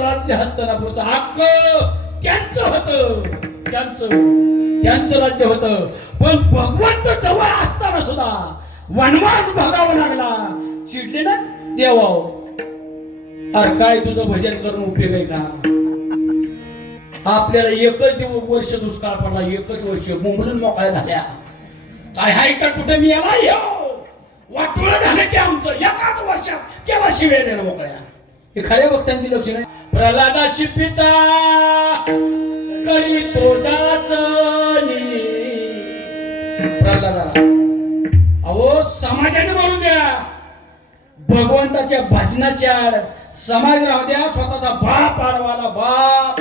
राज्य हस्तिनापूरचं हक्क त्यांचं होतं, त्यांचं राज्य होतं. पण भगवंत जवळ असताना सुद्धा वनवास भोगावा लागला. चिडले ना देवाव, अरे काय तुझं भजन करून उपयोग आहे का? आपल्याला एकच वर्ष दुष्काळ पडला, एकच वर्ष मुंबळून मोकळ्या झाल्या. काय हाय का कुठे मी याला वाटोळ झालं की आमचं एकाच वर्षात केव्हा शिव्या देणं मोकळ्या. हे खऱ्या भक्तांची लक्ष नाही. प्रल्हादाशी पिता करी तो जाचनी. प्रल्हादाला अहो समाजाने बोलू द्या, भगवंताच्या भजनाच्या समाज राहू द्या, स्वतःचा बाप आडवाला बाप.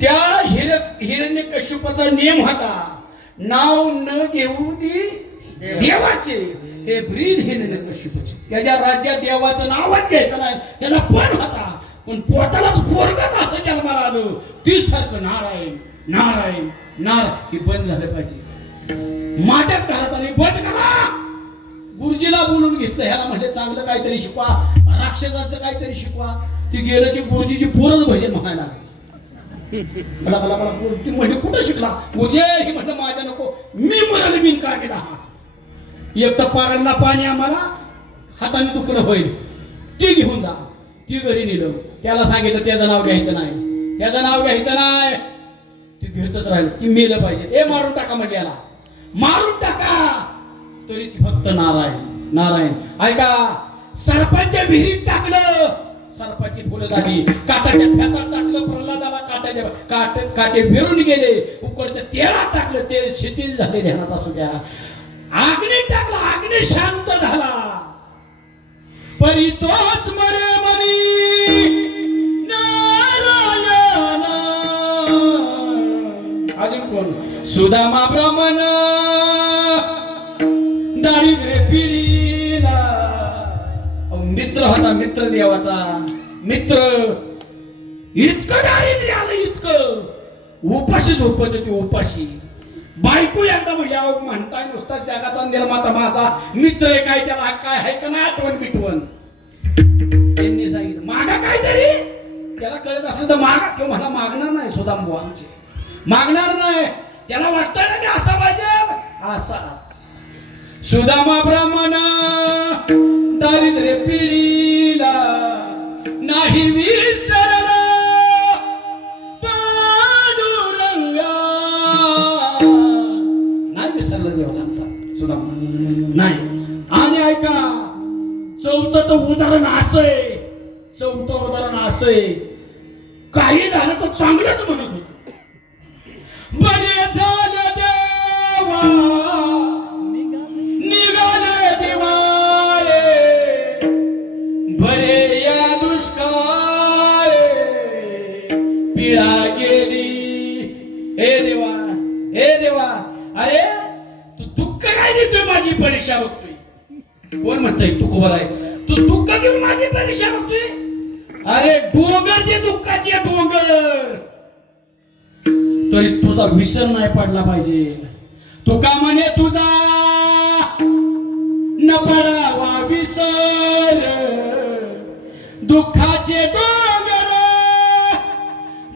त्या हिरण्यकश्यपाचा नियम होता, नाव न घेऊ दे देवाचे. हे ब्रीद हिरण्यकश्यपाचे, त्याच्या राज्यात देवाचं नावच घ्यायचं नाही. त्याचा पण होता, पण पोटालाच पोरगच असं जन्माला आलं. तीच सारखं नारायण नारायण नारायण. हे बंद झालं पाहिजे. माझ्याच घरात आली बंद करा. गुरुजीला बोलून घेतलं, ह्याला म्हणजे चांगलं काहीतरी शिकवा, राक्षसांचं काहीतरी शिकवा. ती गेलं की गुरुजीची पोरच भजन म्हणायला लागली. मला मला मला ती म्हणजे कुठं शिकला उद्या? ही म्हटलं माझ्या नको, मी म्हणाले बिन का केला. एक तर पारांना पाणी आम्हाला हाताने दुखणं होईल, ती घेऊन जा. ती घरी नेलं, त्याला सांगितलं त्याचं नाव घ्यायचं नाही, त्याचं नाव घ्यायचं नाही. ती घेतच राहिलं. ती मेलं पाहिजे. ए मारून टाका म्हणजे याला मारून टाका. तरी ती फक्त नारायण नारायण. ऐका, सरपंच विहिरीत टाकलं, सरपाची फुलं झाली. काटाच्या फ्यासात टाकलं प्रल्हादाला, काट्याच्या काटे विरून गेले. उकडच्या तेलात टाकलं, तेल शिथिल झाले. ध्यानात असू द्या. अग्नीत टाकला, अग्नी शांत झाला. परी तोच मरे मनी नारायण. अजून कोण? सुदामा ब्राह्मण दारिद्र्य पिढीला. मित्र होता, मित्र देवाचा मित्र. इतकं दारिद्र्य आलं, इतकं उपाशी झोपत होती, उपाशी. बायको एकदा म्हणजे अहो म्हणताय नुसता जगाचा निर्माता माझा मित्र आहे, काय त्याला काय आहे का नाही आठवण बिटवण. त्यांनी सांगितलं मागा काहीतरी, त्याला कळत असेल तर मागा. किंवा मला मागणार नाही सुदाम आमचे, मागणार नाही. त्याला वाटतंय ना मी असा पाहिजे असाच. सुदामा ब्राह्मण दारिद्र्य पिढीला नाही विसरला पांडुरंगा. नाही विसरला देवाला आमचा सुदामा नाही. आणि ऐका चौथं उदाहरण असंय, चौथं उदाहरण असंय, काही झालं तर चांगलंच म्हणत होत. बरे झालं देवा निघाले दिवाळे, बरे या दुष्काळ पिळा गेली. हे देवा, हे देवा, अरे तू दुःख काय देतोय, माझी परीक्षा बघतोय. कोण म्हणतोय तू कोबर आहे, तू दुःख घेऊन माझी परीक्षा बघतोय. अरे डोंगर दे दुःखाचे डोंगर, तरी तुझा विसर नाही पडला पाहिजे. तुका म्हणे तुझा न पडावा विसर, दुःखाचे डोंगर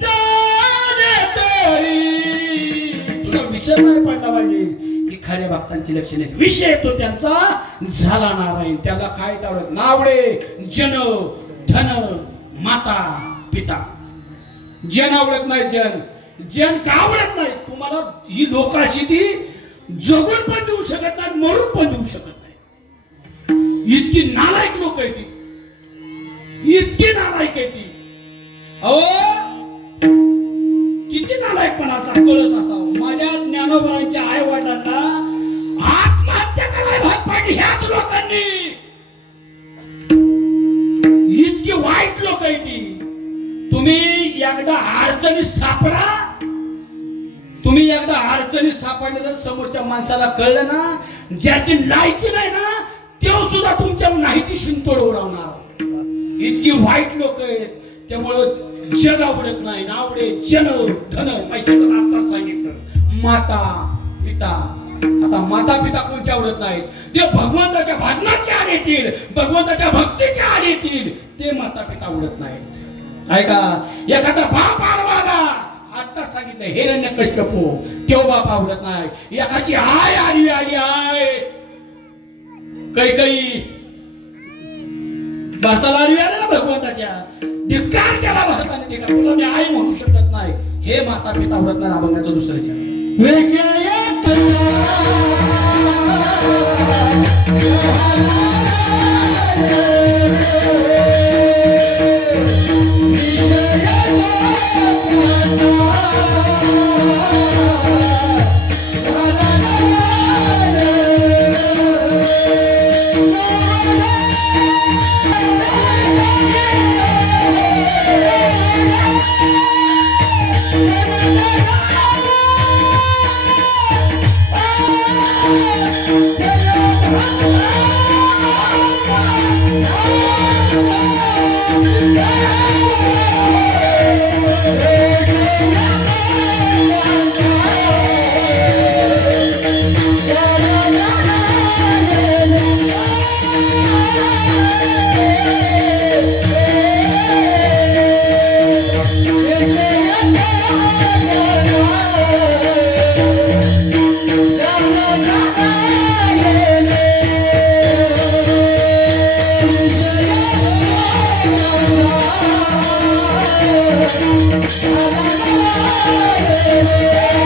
झाले तरी तुला विसर नाही पडला पाहिजे. ही खऱ्या भक्तांची लक्षणे. विषय तो त्यांचा झाला नारायण. त्याला काय चालत नावडे जन धन माता पिता. जन आवडत नाही, जन का आवडत नाही तुम्हाला. ही लोक अशी ती जगून पण देऊ शकत नाही, मरून पण देऊ शकत नाही. इतकी नालायक लोक आहे ती, इतकी नालायक आहे ती. अहो किती नालायकपणाचा कळस असावं. माझ्या ज्ञानोबांच्या आई वडिलांना आत्महत्या करायला भाग पाडली ह्याच लोकांनी. इतकी वाईट लोक आहे ती. तुम्ही एकदा अडचणीत सापडा, तुम्ही एकदा अडचणीत सापडलेलं समोरच्या माणसाला कळलं ना, ज्याची लायकी नाही ना तेव्हा सुद्धा तुमच्या नाही ती शिंतोड उडवणार. इतकी वाईट लोक आहेत. त्यामुळं जग आवडत नाही, नावडे जन धन. पैशाचं आत्ताच सांगितलं माता पिता. आता माता पिता कोणच्या आवडत नाहीत, ते भगवंताच्या भाजनाचे आड येतील, भगवंताच्या भक्तीच्या आड येतील, ते माता पिता आवडत नाहीत. ऐका एखादा बाप आडवाला आत्ताच सांगितलं हिरण्यकश्यपू, तो बाप आवडत नाही. एखादी आय आडवी आली आय काही भारताला आडवी आले ना भगवंताच्या, धिक्कार केला भारताने. धिक्कार तुला मी आई म्हणू शकत नाही. हे माता पिता आवडत नाही. अभंगाचं दुसऱ्याच्या Oh,